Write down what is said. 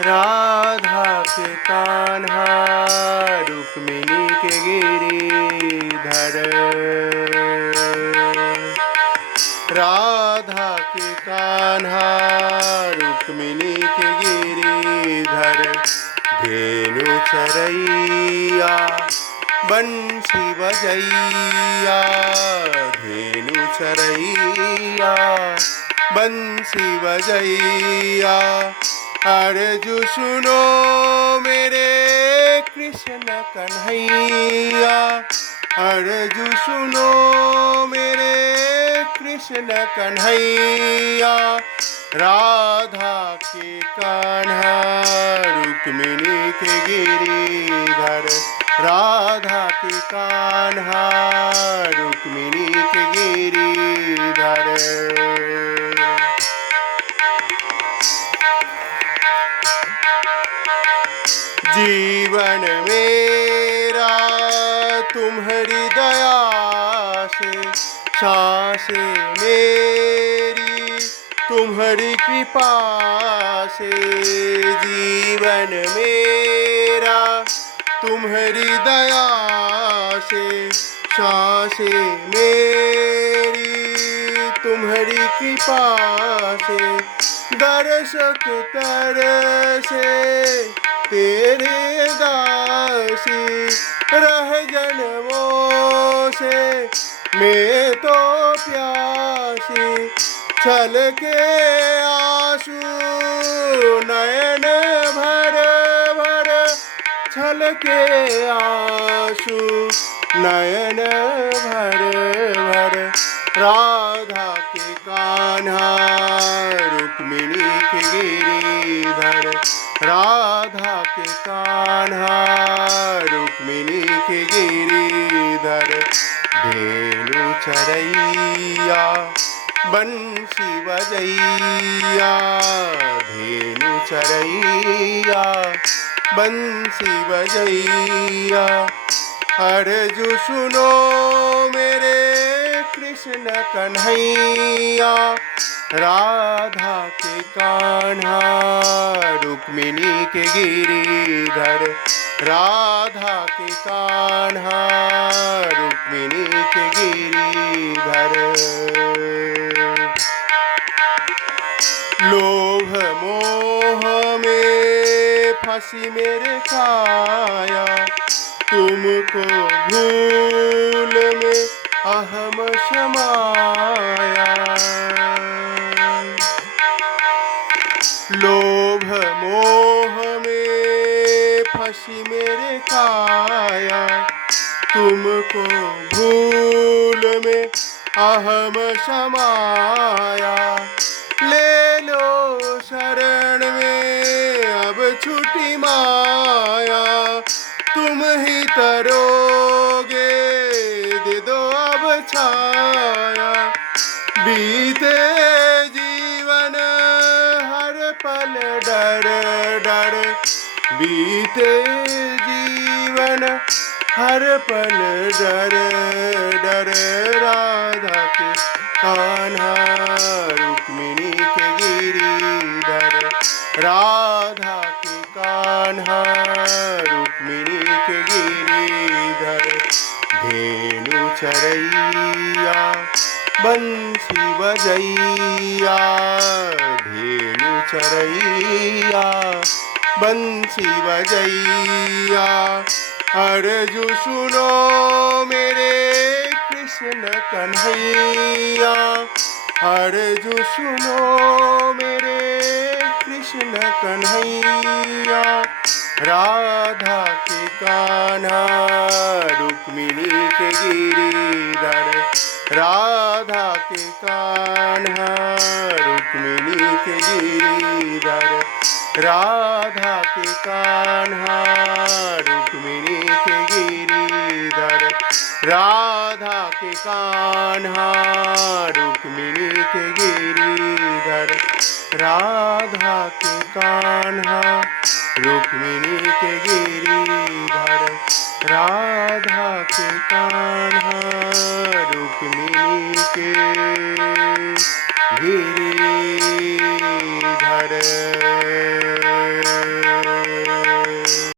राधा के कान्हा रुक्मिणी के गिरिधर। राधा के कान्हा रुक्मिणी के गिरिधर। धेनु चरैया बंसी बजैया, धेनु चरैया बंसी बजैया। अर्जु सुनो मेरे कृष्ण कन्हैया, अर्जु सुनो मेरे कृष्ण कन्हैया। राधा के कान्हा रुक्मिणी के गिरिधर। राधा के कान्हा रुक्मिणी के गिरिधर। जीवन मेरा तुम्हारी दया से, सांसें मेरी तुम्हारी कृपा से। जीवन मेरा तुम्हारी दया से, सांसें मेरी तुम्हारी कृपा से। दर्शक तरसे तेरे दासी, रह जन्मों से मैं तो प्यासी। छल के आंसू नयन भर भर, छल के आंसू नयन भर भर। राधा के कान्हा रुक्मिणी के गिरिधर। राधा के कान्हा रुक्मिणी के गिरिधर। धेनु चरैया बंसी बजैया, धेनु चरैया बंसी बजैया। अर्जु सुनो मेरे कृष्ण कन्हैया। राधा के कान्हा रुक्मिणी के गिरिधर। राधा के कान्हा रुक्मिणी के गिरिधर। लोभ मोह में फंसी मेरे काया, तुमको भूल में अहम समाया। लोभ मोह में फंसी मेरे काया, तुमको भूल में अहम समाया। ले लो शरण में अब छूटी माया, तुम ही तरोगे दे दो अब छाया। बीते जीवन हर पल डर डर, बीते जीवन हर पल डर डर। राधा के कान्हा रुक्मिणी के गिरिधर। राधा के कान्हा रुक्मिणी के गिरिधर। धेनु चरैया बंसी बजैया, धेनु चरैया बंसी बजैया। अर्जु सुनो मेरे कृष्ण कन्हैया, अर्जु सुनो मेरे कृष्ण कन्हैया। राधा के कान्हा रुक्मिणी के गिरिधर। राधा के कान्हा रुक्मिणी के गिरिधर। राधा के कान्हा रुक्मिणी के गिरिधर। राधा के कान्हा रुक्मिणी के गिरिधर। राधा के कान्हा रुक्मिणी के गिरिधर। राधा के कान्हा रुक्मिणी के गिरिधर।